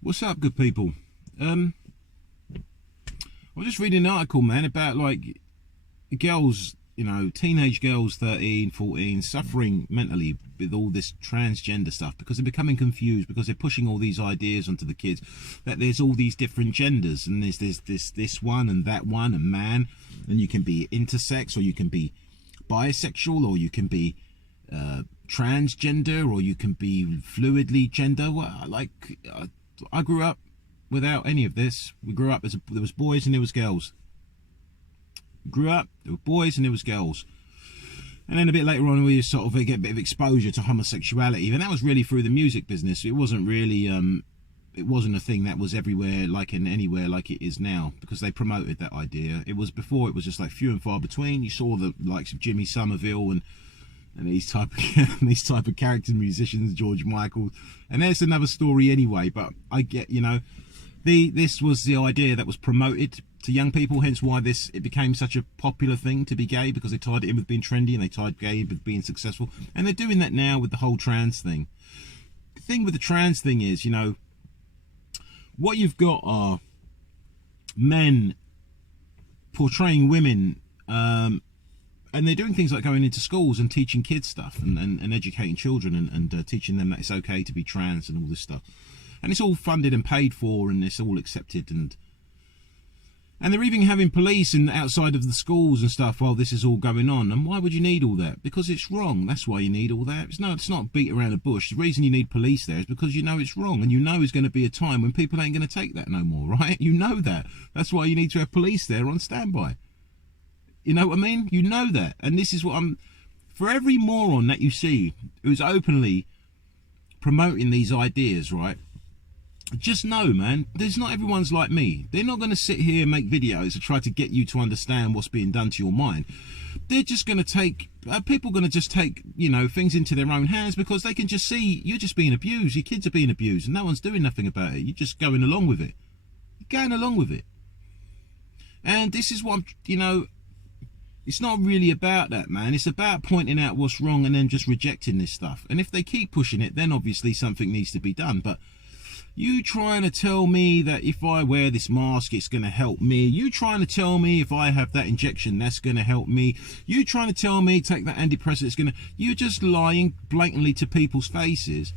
What's up, good people? I was just reading an article, man, about like girls, teenage girls, 13, 14, suffering mentally with all this transgender stuff because they're becoming confused, because they're pushing all these ideas onto the kids that there's all these different genders, and there's this one and that one, and man, and you can be intersex, or you can be bisexual, or you can be transgender, or you can be fluidly gender. Well, I grew up without any of this. We grew up there was boys and there was girls. We grew up, there were boys and there was girls. And then a bit later on, we sort of get a bit of exposure to homosexuality, and that was really through the music business. It wasn't really, it wasn't a thing that was everywhere, like in anywhere like it is now, because they promoted that idea. It was before, it was just like few and far between. You saw the likes of Jimmy Somerville and these type of character musicians, George Michael, and there's another story anyway. But I get, this was the idea that was promoted to young people, hence why it became such a popular thing to be gay, because they tied it in with being trendy, and they tied gay with being successful, and they're doing that now with the whole trans thing. The thing with the trans thing is, what you've got are men portraying women, and they're doing things like going into schools and teaching kids stuff, and educating children, and teaching them that it's okay to be trans and all this stuff. And it's all funded and paid for, and it's all accepted, and they're even having police and outside of the schools and stuff while this is all going on. And why would you need all that? Because it's wrong. That's why you need all that. It's not beat around the bush. The reason you need police there is because you know it's wrong, and you know there's going to be a time when people ain't going to take that no more, right? You know that. That's why you need to have police there on standby. You know what I mean? You know that. And this is what for every moron that you see who's openly promoting these ideas, right? Just know, man, not everyone's like me. They're not going to sit here and make videos to try to get you to understand what's being done to your mind. They're just going to take, people are going to just take, things into their own hands, because they can just see you're just being abused. Your kids are being abused, and no one's doing nothing about it. You're just going along with it. You're going along with it. And this is what, it's not really about that, man. It's about pointing out what's wrong and then just rejecting this stuff. And if they keep pushing it, then obviously something needs to be done. But you trying to tell me that if I wear this mask, it's going to help me. You trying to tell me if I have that injection, that's going to help me. You trying to tell me take that antidepressant, it's going to... You're just lying blatantly to people's faces.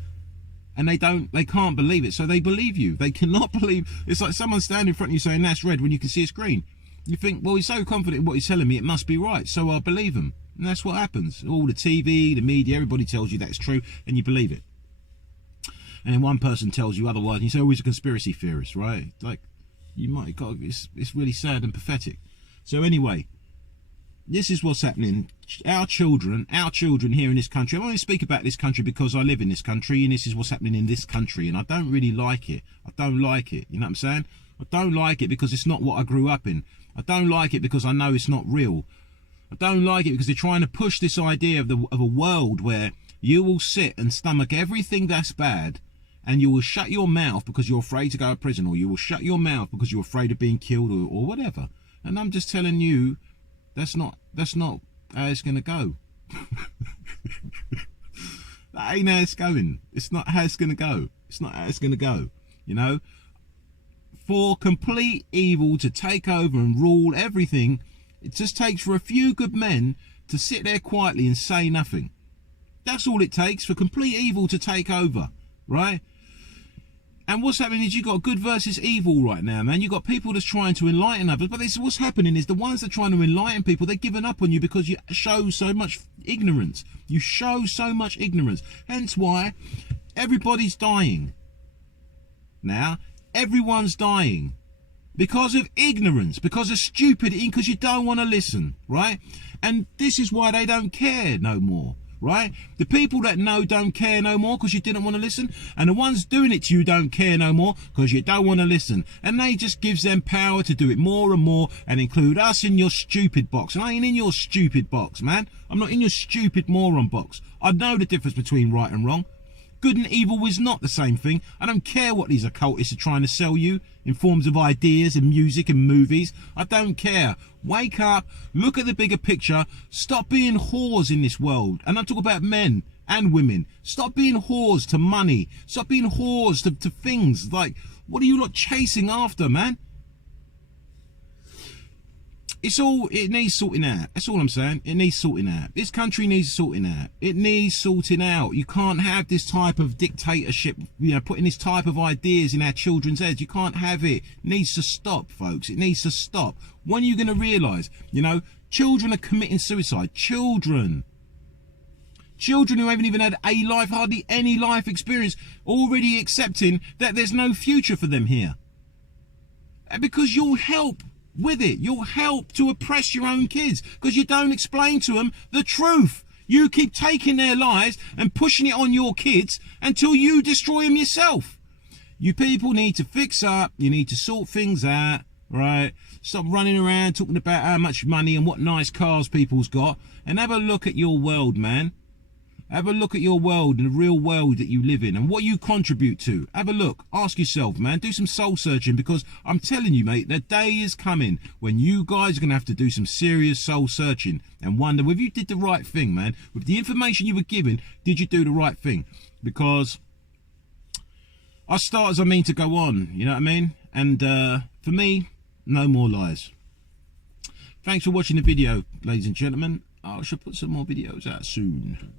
And they can't believe it. So they believe you. They cannot believe... It's like someone standing in front of you saying that's red when you can see it's green. You think, well, he's so confident in what he's telling me, it must be right, so I'll believe him. And that's what happens. All the TV, the media, everybody tells you that's true, and you believe it. And then one person tells you otherwise, and you say, oh, he's a conspiracy theorist, right? Like, you might got, it's really sad and pathetic. So anyway, this is what's happening. Our children here in this country, I only speak about this country because I live in this country, and this is what's happening in this country, and I don't really like it. I don't like it, you know what I'm saying? I don't like it because it's not what I grew up in. I don't like it because I know it's not real. I don't like it because they're trying to push this idea of a world where you will sit and stomach everything that's bad, and you will shut your mouth because you're afraid to go to prison, or you will shut your mouth because you're afraid of being killed, or whatever. And I'm just telling you, that's not how it's going to go. That ain't how it's going. It's not how it's going to go. It's not how it's going to go, For complete evil to take over and rule everything, it just takes for a few good men to sit there quietly and say nothing. That's all it takes for complete evil to take over, right? And what's happening is you've got good versus evil right now, man. You've got people that's trying to enlighten others, but what's happening is the ones that are trying to enlighten people, they're giving up on you because you show so much ignorance. You show so much ignorance. Hence why everybody's dying. Now, everyone's dying because of ignorance, because of stupidity, because you don't want to listen, right? And this is why they don't care no more, right? The people that know don't care no more because you didn't want to listen, and the ones doing it to you don't care no more because you don't want to listen, and they just gives them power to do it more and more and include us in your stupid box. And I ain't in your stupid box, man. I'm not in your stupid moron box. I know the difference between right and wrong. Good and evil is not the same thing. I don't care what these occultists are trying to sell you in forms of ideas and music and movies. I don't care. Wake up, look at the bigger picture, stop being whores in this world. And I'm talking about men. and women. Stop being whores to money. Stop being whores to things. Like, what are you lot chasing after, man? It needs sorting out. That's all I'm saying. It needs sorting out. This country needs sorting out. It needs sorting out. You can't have this type of dictatorship, you know, putting this type of ideas in our children's heads. You can't have it. It needs to stop, folks. It needs to stop. When are you going to realise, you know, children are committing suicide. Children who haven't even had a life, hardly any life experience, already accepting that there's no future for them here. Because you'll help with it. You'll help to oppress your own kids because you don't explain to them the truth. You keep taking their lives and pushing it on your kids until you destroy them yourself. You people need to fix up. You need to sort things out, right? Stop running around talking about how much money and what nice cars people's got, and have a look at your world, man. Have a look at your world and the real world that you live in and what you contribute to. Have a look. Ask yourself, man. Do some soul searching, because I'm telling you, mate, the day is coming when you guys are going to have to do some serious soul searching and wonder whether you did the right thing, man. With the information you were given, did you do the right thing? Because us starters, I mean to go on, you know what I mean? And for me, no more lies. Thanks for watching the video, ladies and gentlemen. I shall put some more videos out soon.